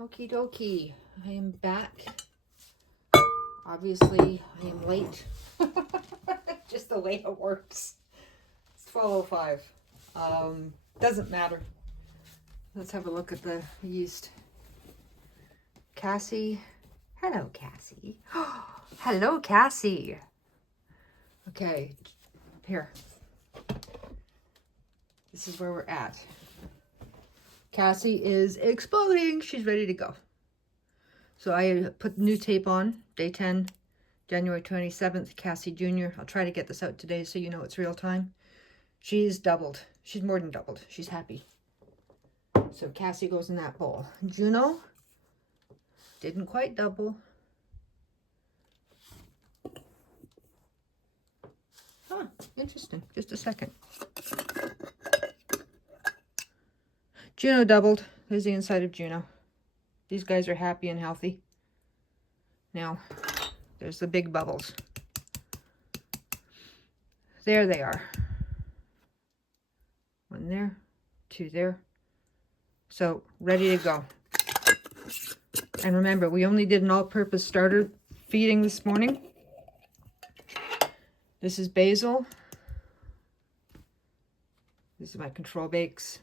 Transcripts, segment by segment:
Okie dokie. I am back. Obviously, I am late. Just the way it works. It's 12:05. Doesn't matter. Let's have a look at the yeast. Cassie. Hello, Cassie. Hello, Cassie. Okay. Here. This is where we're at. Cassie is exploding. She's ready to go. So I put new tape on, day 10, January 27th, Cassie Junior. I'll try to get this out today so you know it's real time. She's doubled. She's more than doubled. She's happy. So Cassie goes in that bowl. Juno didn't quite double. Huh, interesting. Just a second. Juno doubled. There's the inside of Juno. These guys are happy and healthy. Now, there's the big bubbles. There they are. One there, two there. So, ready to go. And remember, we only did an all-purpose starter feeding this morning. This is basil. This is my control bakes.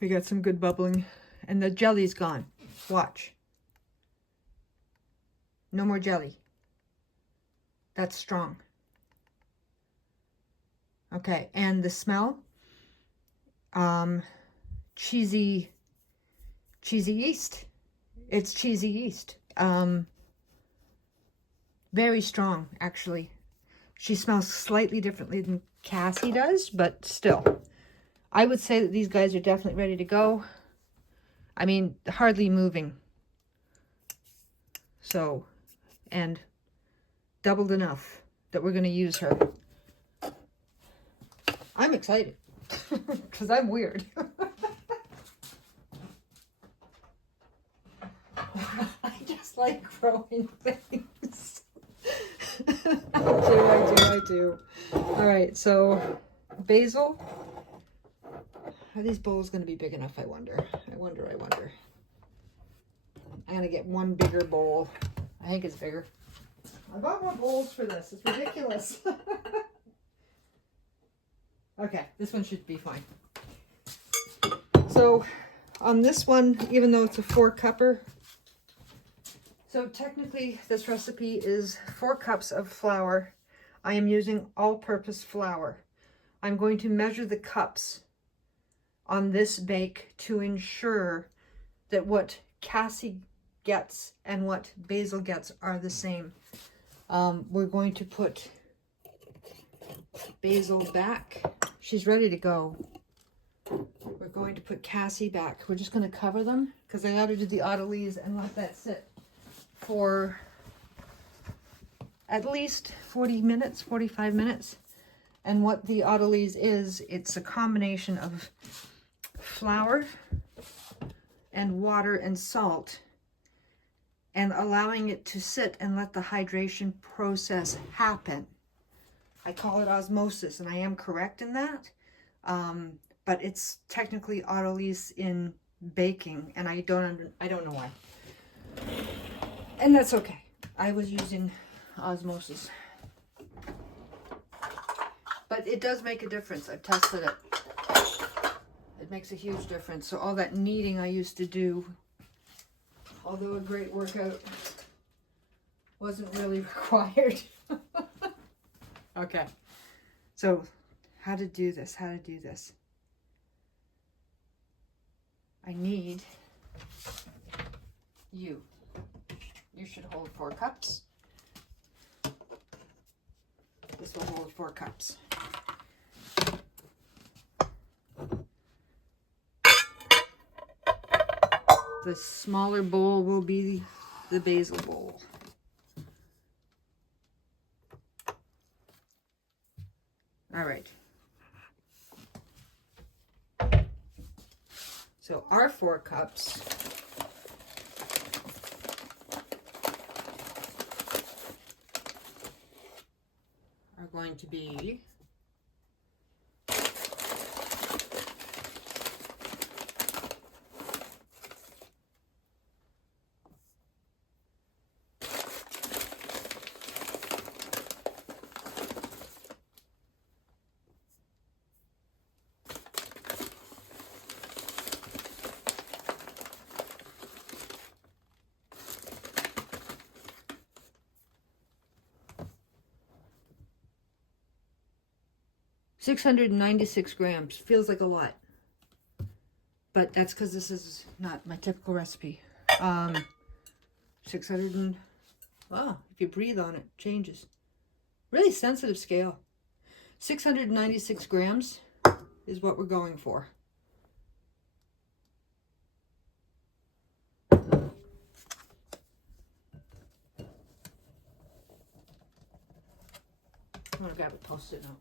We got some good bubbling. And the jelly's gone. Watch. No more jelly. That's strong. Okay, and the smell. Cheesy yeast. It's cheesy yeast. Very strong, actually. She smells slightly differently than Cassie does, but still. I would say that these guys are definitely ready to go. I mean, hardly moving. So, and doubled enough that we're going to use her. I'm excited because I'm weird. I just like growing things. I do. All right, so basil. Are these bowls going to be big enough, I wonder? I wonder. I'm going to get one bigger bowl. I think it's bigger. I bought more bowls for this. It's ridiculous. Okay, this one should be fine. So, on this one, even though it's a 4-cupper, so technically this recipe is 4 cups of flour. I am using all-purpose flour. I'm going to measure the cups on this bake to ensure that what Cassie gets and what Basil gets are the same. We're going to put Basil back. She's ready to go. We're going to put Cassie back. We're just going to cover them because I ought to do the Autolyse and let that sit for at least 40 minutes, 45 minutes. And what the Autolyse is, it's a combination of flour and water and salt and allowing it to sit and let the hydration process happen. I call it osmosis, and I am correct in that, but it's technically Autolyse in baking, and I don't know why, and that's okay. I was using osmosis, but it does make a difference. I've tested it. It makes a huge difference. So all that kneading I used to do, although a great workout, wasn't really required. Okay, so how to do this, I need you. You should hold 4 cups. This will hold 4 cups. The smaller bowl will be the basil bowl. All right. So our 4 cups are going to be 696 grams. Feels like a lot. But that's because this is not my typical recipe. 600 and... Wow, if you breathe on it, changes. Really sensitive scale. 696 grams is what we're going for. I'm going to grab a Post-it note.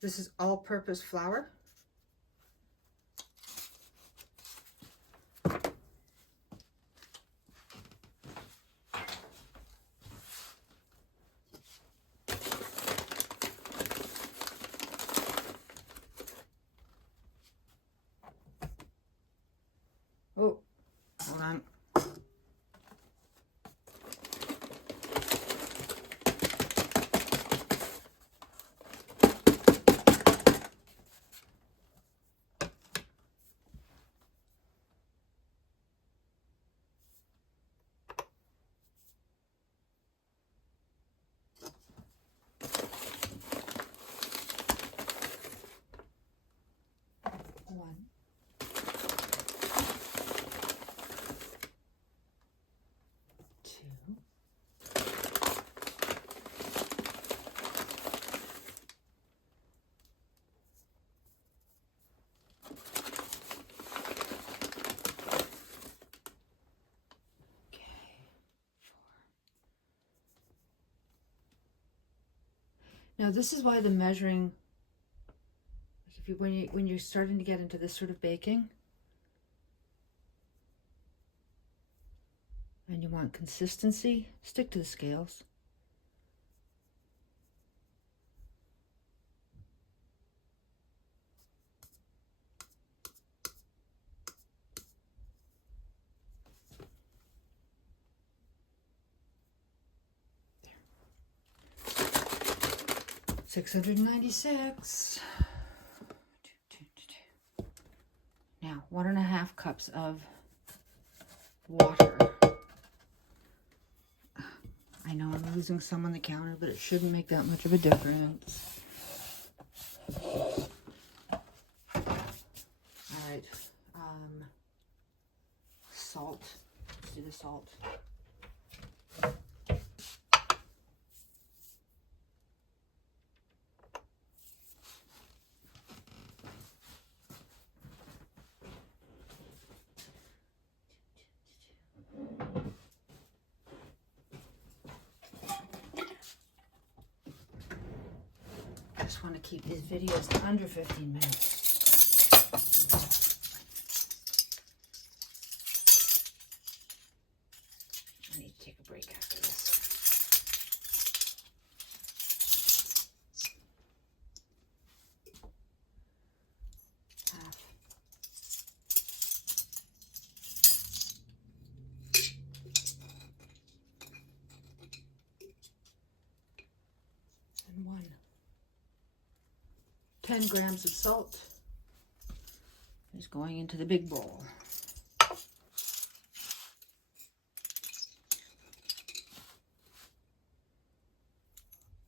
This is all-purpose flour. Oh, hold on. One. Two. Now this is why the measuring, if you, when you're starting to get into this sort of baking, and you want consistency, stick to the scales. There. 696. Now, 1.5 cups of water. I know I'm losing some on the counter, but it shouldn't make that much of a difference. All right. Salt. Let's do the salt. I just want to keep these videos to under 15 minutes. I need to take a break after this. Half. And 1. 10 grams of salt is going into the big bowl.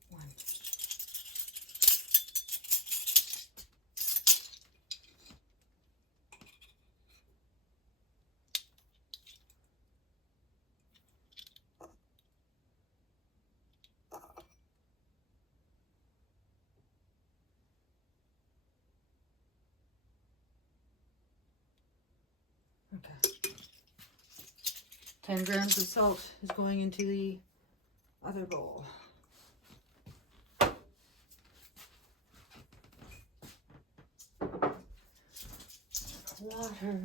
One. Okay. 10 grams of salt is going into the other bowl. Water.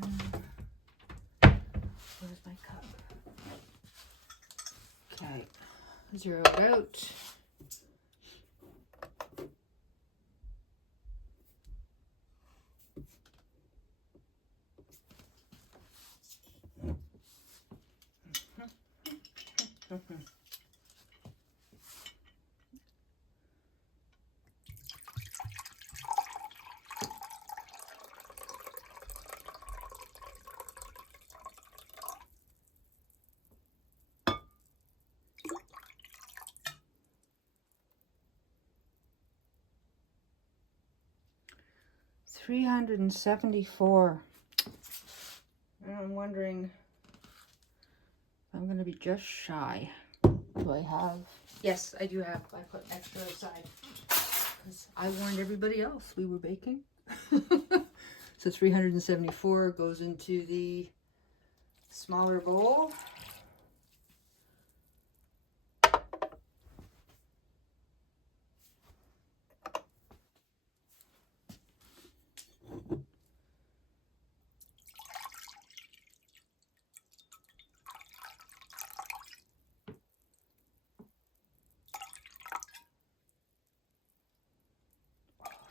Where's my cup? Okay. Zero it out. 374. And I'm wondering if I'm going to be just shy. Do I have? Yes, I do have. I put extra aside because I warned everybody else we were baking. So 374 goes into the smaller bowl.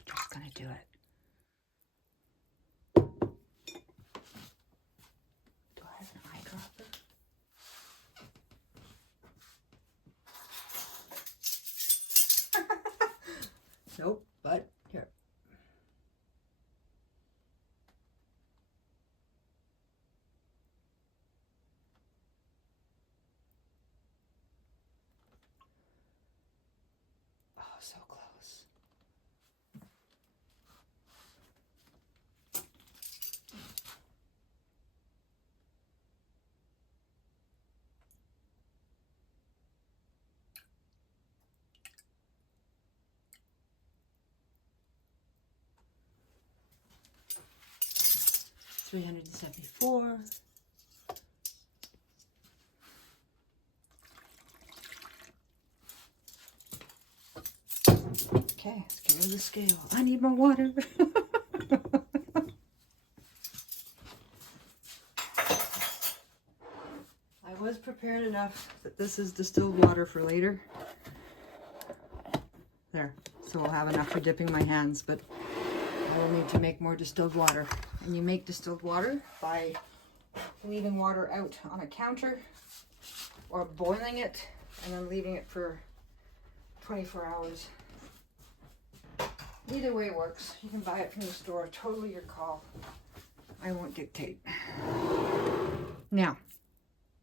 Just gonna do it. Do I have an eyedropper? Nope, but here. Oh, so close. $374. Okay, let's get rid of the scale. I need more water. I was prepared enough that this is distilled water for later. There, so I'll have enough for dipping my hands, but I will need to make more distilled water. And you make distilled water by leaving water out on a counter or boiling it and then leaving it for 24 hours. Either way works. You can buy it from the store. Totally your call. I won't dictate. Now,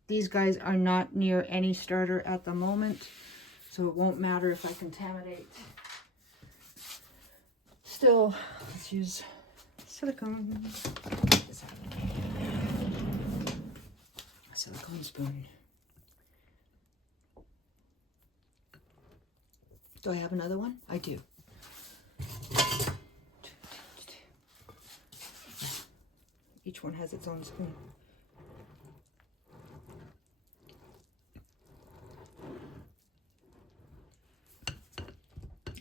these guys are not near any starter at the moment, so it won't matter if I contaminate. Still, let's use silicone. A silicone spoon. Do I have another one? I do. Each one has its own spoon.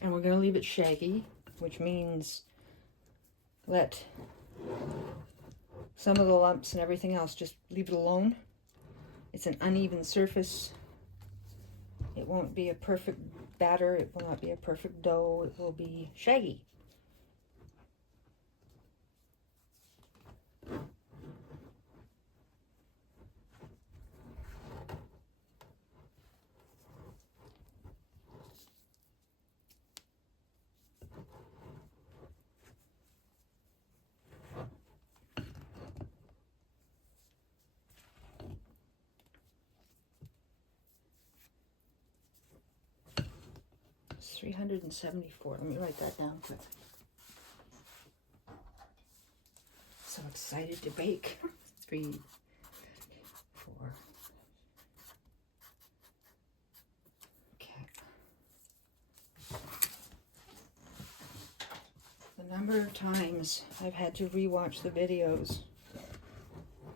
And we're going to leave it shaggy, which means let some of the lumps and everything else, just leave it alone. It's an uneven surface. It won't be a perfect batter. It will not be a perfect dough. It will be shaggy. It's 374. Let me write that down quick. So excited to bake. 3, 4. Okay. The number of times I've had to rewatch the videos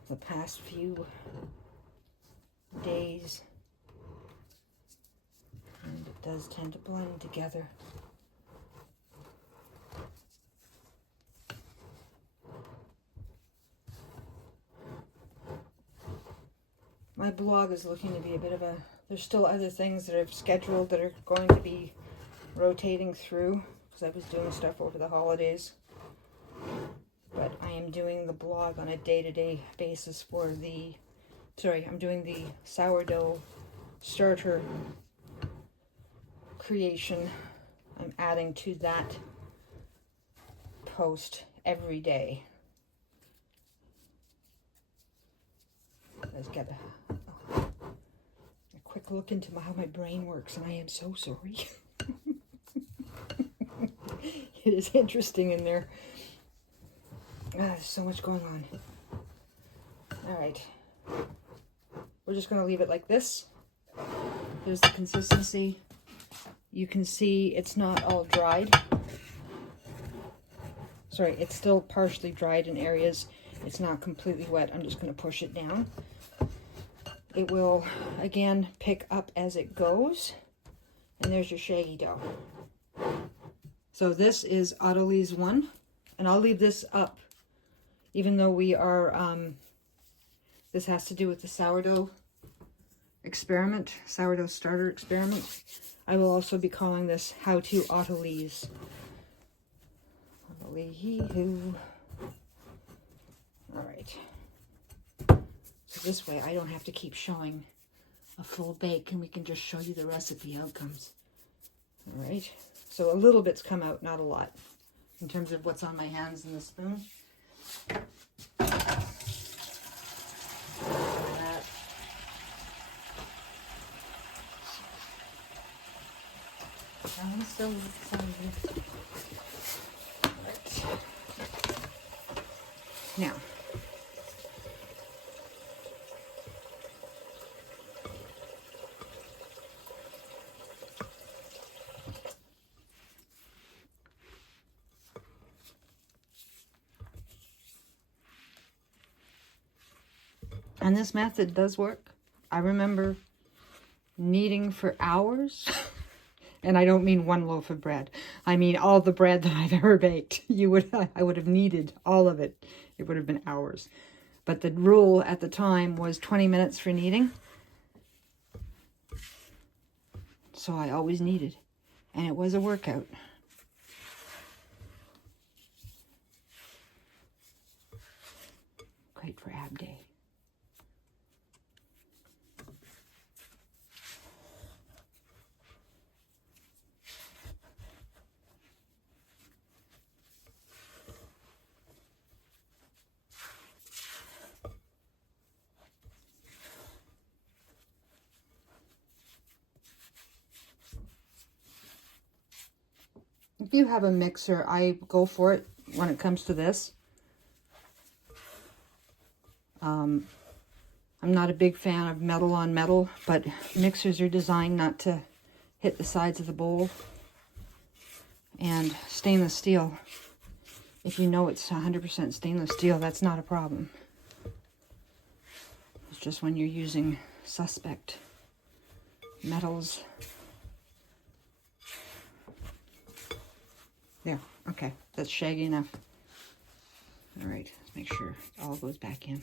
the past few days, and it does tend to blend together. My blog is looking to be a bit of a, there's still other things that I've scheduled that are going to be rotating through, because I was doing stuff over the holidays. But I am doing the blog on a day-to-day basis for the, I'm doing the sourdough starter creation. I'm adding to that post every day. Let's get a quick look into how my brain works, and I am so sorry. It is interesting in there. There's so much going on. All right. We're just going to leave it like this. Here's the consistency. You can see it's not all dried. Sorry, it's still partially dried in areas. It's not completely wet. I'm just going to push it down. It will, again, pick up as it goes. And there's your shaggy dough. So this is Autolyse 1. And I'll leave this up, even though we are, this has to do with the sourdough experiment, sourdough starter experiment. I will also be calling this How to Autolyse. Autolyse. All right. So this way I don't have to keep showing a full bake, and we can just show you the recipe outcomes. All right. So a little bit's come out, not a lot, in terms of what's on my hands and the spoon. I'm still right. Now, and this method does work. I remember kneading for hours. And I don't mean one loaf of bread. I mean all the bread that I've ever baked. I would have kneaded all of it. It would have been hours. But the rule at the time was 20 minutes for kneading. So I always kneaded. And it was a workout. Great for ab day. If you have a mixer, I go for it when it comes to this. I'm not a big fan of metal on metal, but mixers are designed not to hit the sides of the bowl. And stainless steel, if you know it's 100% stainless steel, that's not a problem. It's just when you're using suspect metals. There, okay, that's shaggy enough. All right, let's make sure it all goes back in.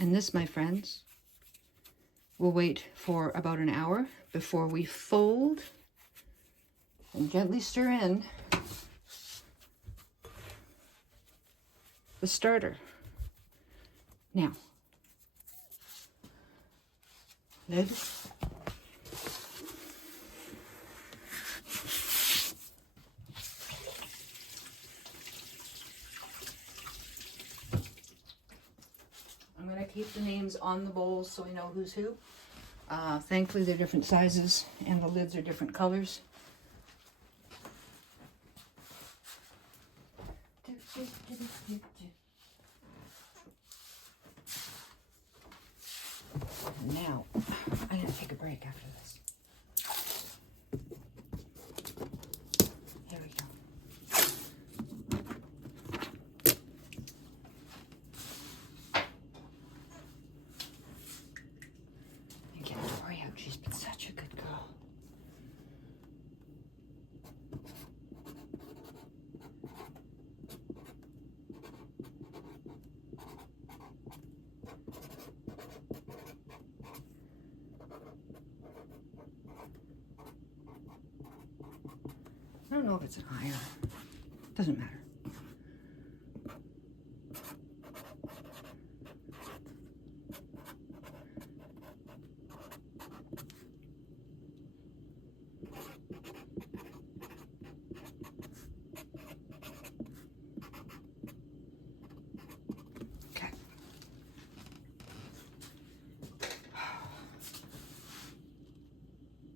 And this, my friends, will wait for about an hour before we fold and gently stir in the starter. Now, lid. I'm going to keep the names on the bowls so we know who's who. Thankfully, they're different sizes and the lids are different colors. Now, I'm going to take a break after this. Here we go. And get Tori out. She's been such a good girl. I don't know if it's an iron. Doesn't matter. Okay.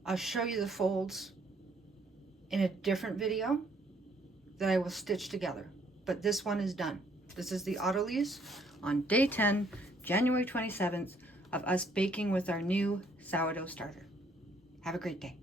I'll show you the folds in a different video that I will stitch together. but this one is done. This is the Autolyse on day 10, January 27th, of us baking with our new sourdough starter. Have a great day.